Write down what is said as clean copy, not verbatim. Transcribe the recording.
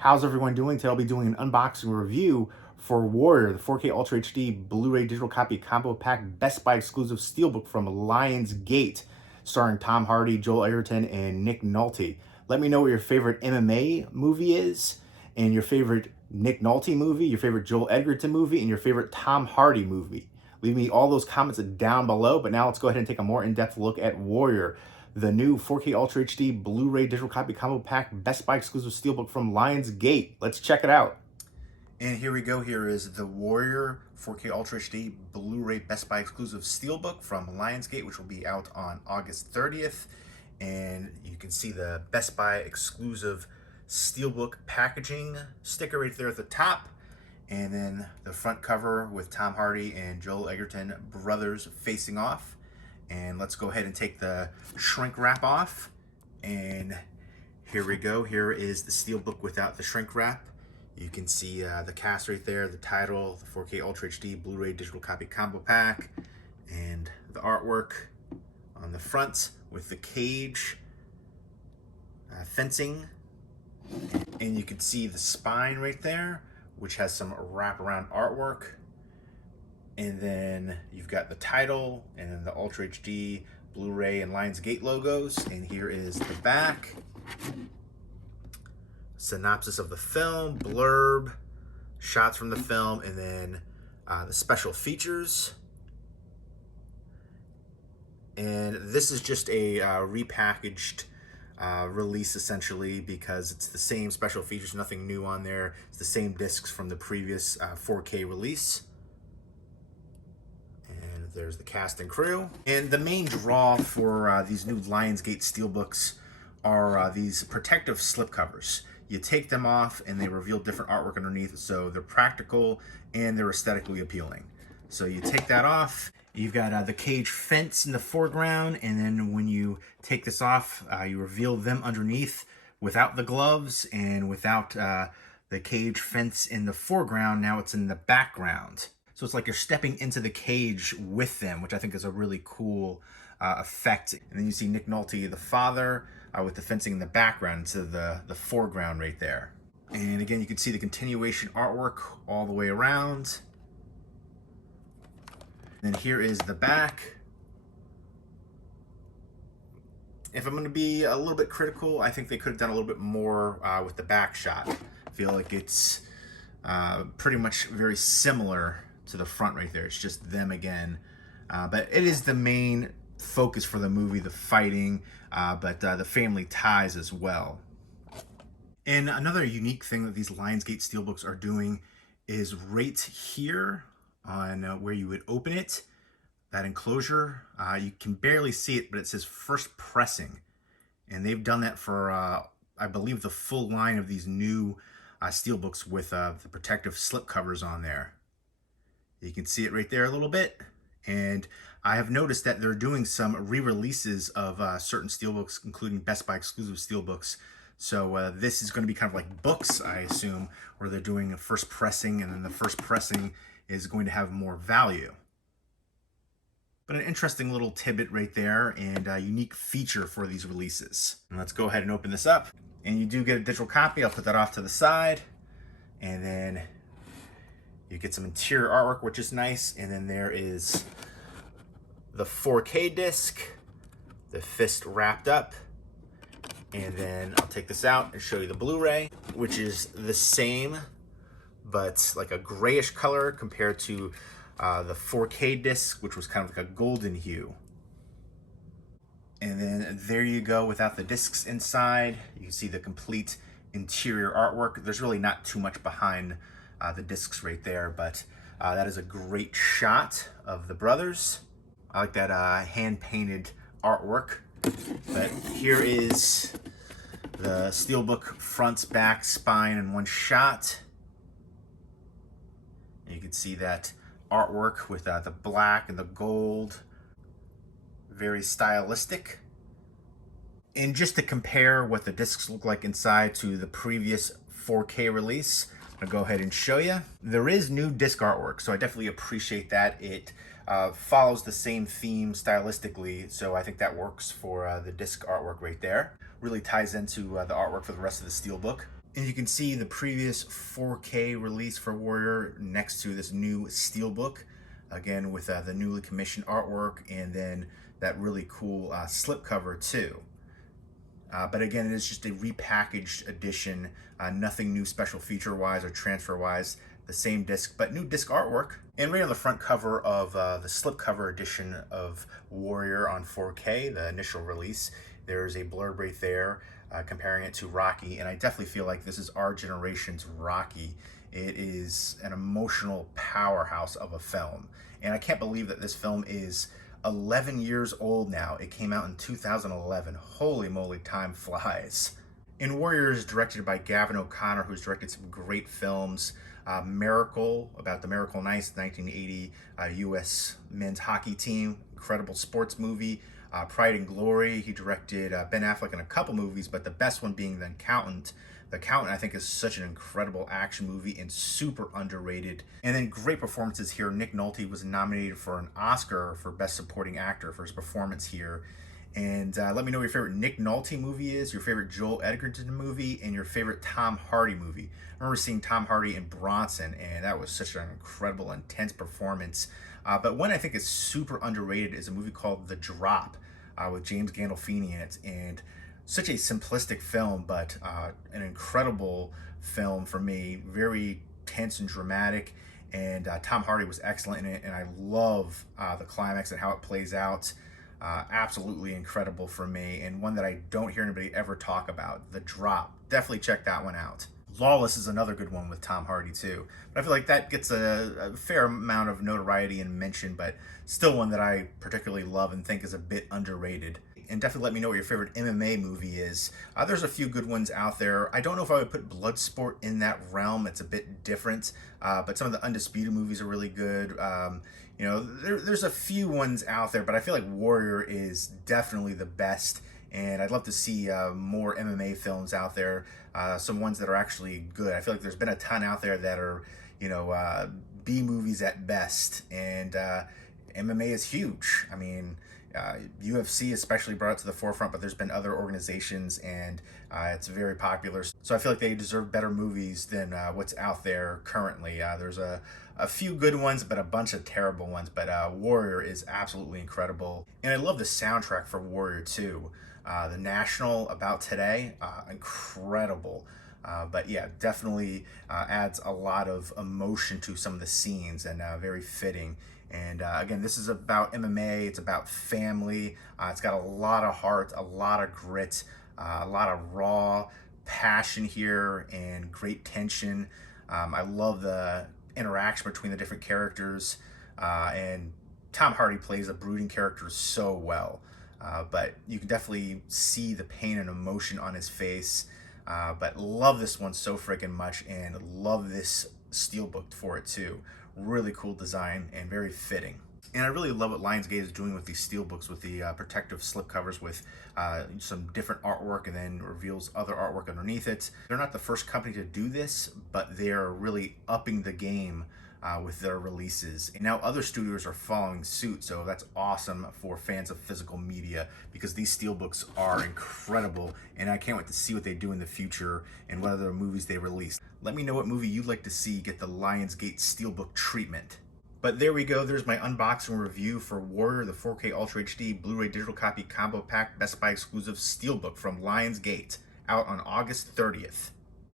How's everyone doing? Today I'll be doing an unboxing review for Warrior, the 4K Ultra HD Blu-ray digital copy combo pack Best Buy exclusive steelbook from Lionsgate, starring Tom Hardy, Joel Edgerton, and Nick Nolte. Let me know what your favorite MMA movie is, and your favorite Nick Nolte movie, your favorite Joel Edgerton movie, and your favorite Tom Hardy movie. Leave me all those comments down below, but now let's go ahead and take a more in-depth look at Warrior, the new 4K Ultra HD Blu-ray digital copy combo pack Best Buy exclusive steelbook from Lionsgate. Let's check it out. And here we go. Here is the Warrior 4K Ultra HD Blu-ray Best Buy exclusive steelbook from Lionsgate, which will be out on August 30th. And you can see the Best Buy exclusive steelbook packaging sticker right there at the top. And then the front cover with Tom Hardy and Joel Edgerton brothers facing off. And let's go ahead and take the shrink wrap off. And here we go. Here is the steelbook without the shrink wrap. You can see the cast right there, the title, the 4K Ultra HD Blu-ray digital copy combo pack, and the artwork on the front with the cage fencing. And you can see the spine right there, which has some wraparound artwork. And then you've got the title and then the Ultra HD Blu-ray and Lionsgate logos. And here is the back. Synopsis of the film, blurb, shots from the film, and then the special features. And this is just a repackaged release essentially, because it's the same special features, nothing new on there. It's the same discs from the previous 4K release. There's the cast and crew. And the main draw for these new Lionsgate steelbooks are these protective slipcovers. You take them off and they reveal different artwork underneath, so they're practical and they're aesthetically appealing. So you take that off, you've got the cage fence in the foreground, and then when you take this off, you reveal them underneath without the gloves and without the cage fence in the foreground. Now it's in the background. So it's like you're stepping into the cage with them, which I think is a really cool effect. And then you see Nick Nolte, the father, with the fencing in the background to the foreground right there. And again, you can see the continuation artwork all the way around. And then here is the back. If I'm going to be a little bit critical, I think they could have done a little bit more with the back shot. I feel like it's pretty much very similar to the front right there. It's just them again, but it is the main focus for the movie, the fighting, but the family ties as well. And another unique thing that these Lionsgate steelbooks are doing is right here on where you would open it, that enclosure, you can barely see it, but it says first pressing, and they've done that for I believe the full line of these new steelbooks with the protective slip covers on there. You can see it right there a little bit. And I have noticed that they're doing some re-releases of certain steelbooks, including Best Buy exclusive steelbooks. So this is going to be kind of like books, I assume, where they're doing a first pressing, and then the first pressing is going to have more value. But an interesting little tidbit right there, and a unique feature for these releases. And let's go ahead and open this up. And you do get a digital copy. I'll put that off to the side. And then you get some interior artwork, which is nice. And then there is the 4K disc, the fist wrapped up. And then I'll take this out and show you the Blu-ray, which is the same, but like a grayish color compared to the 4K disc, which was kind of like a golden hue. And then there you go without the discs inside. You can see the complete interior artwork. There's really not too much behind the discs right there, but that is a great shot of the brothers. I like that hand-painted artwork. But here is the steelbook front, back, spine in one shot. And you can see that artwork with the black and the gold. Very stylistic. And just to compare what the discs look like inside to the previous 4K release, I'll go ahead and show you. There is new disc artwork, so I definitely appreciate that. It follows the same theme stylistically, so I think that works for the disc artwork right there. Really ties into the artwork for the rest of the steelbook. And you can see the previous 4K release for Warrior next to this new Steelbook, again with the newly commissioned artwork and then that really cool slipcover too. But again, it is just a repackaged edition, nothing new special feature-wise or transfer-wise. The same disc, but new disc artwork. And right on the front cover of the slipcover edition of Warrior on 4K, the initial release, there's a blurb right there comparing it to Rocky, and I definitely feel like this is our generation's Rocky. It is an emotional powerhouse of a film, and I can't believe that this film is 11 years old now. It came out in 2011. Holy moly, time flies. And Warrior is directed by Gavin O'Connor, who's directed some great films. Miracle, about the Miracle on Ice, 1980 U.S. men's hockey team, incredible sports movie. Pride and Glory, he directed Ben Affleck in a couple movies, but the best one being The Accountant. The Accountant, I think, is such an incredible action movie and super underrated. And then great performances here. Nick Nolte was nominated for an Oscar for Best Supporting Actor for his performance here. And let me know what your favorite Nick Nolte movie is, your favorite Joel Edgerton movie, and your favorite Tom Hardy movie. I remember seeing Tom Hardy in Bronson, and that was such an incredible, intense performance. But one I think is super underrated is a movie called The Drop with James Gandolfini in it. And such a simplistic film, but an incredible film for me. Very tense and dramatic. And Tom Hardy was excellent in it, and I love the climax and how it plays out. Absolutely incredible for me, and one that I don't hear anybody ever talk about. The Drop. Definitely check that one out. Lawless is another good one with Tom Hardy too. But I feel like that gets a fair amount of notoriety and mention, but still one that I particularly love and think is a bit underrated. And definitely let me know what your favorite MMA movie is. There's a few good ones out there. I don't know if I would put Bloodsport in that realm. It's a bit different, but some of the Undisputed movies are really good. You know, there's a few ones out there, but I feel like Warrior is definitely the best. And I'd love to see more MMA films out there, some ones that are actually good. I feel like there's been a ton out there that are, you know, B movies at best. And MMA is huge. I mean, UFC especially brought it to the forefront, but there's been other organizations, and it's very popular. So I feel like they deserve better movies than what's out there currently. There's a few good ones, but a bunch of terrible ones. But Warrior is absolutely incredible. And I love the soundtrack for Warrior too. The National, About Today, incredible. But yeah, definitely adds a lot of emotion to some of the scenes, and very fitting. And again, this is about MMA, it's about family. It's got a lot of heart, a lot of grit, a lot of raw passion here, and great tension. I love the interaction between the different characters, and Tom Hardy plays a brooding character so well. But you can definitely see the pain and emotion on his face. But love this one so freaking much, and love this steelbook for it too. Really cool design and very fitting. And I really love what Lionsgate is doing with these steelbooks, with the protective slipcovers with some different artwork, and then reveals other artwork underneath it. They're not the first company to do this, but they're really upping the game with their releases. And now other studios are following suit, so that's awesome for fans of physical media, because these steelbooks are incredible, and I can't wait to see what they do in the future and what other movies they release. Let me know what movie you'd like to see get the Lionsgate steelbook treatment. But there we go, there's my unboxing review for Warrior, the 4K Ultra HD Blu-ray Digital Copy Combo Pack Best Buy exclusive steelbook from Lionsgate, out on August 30th.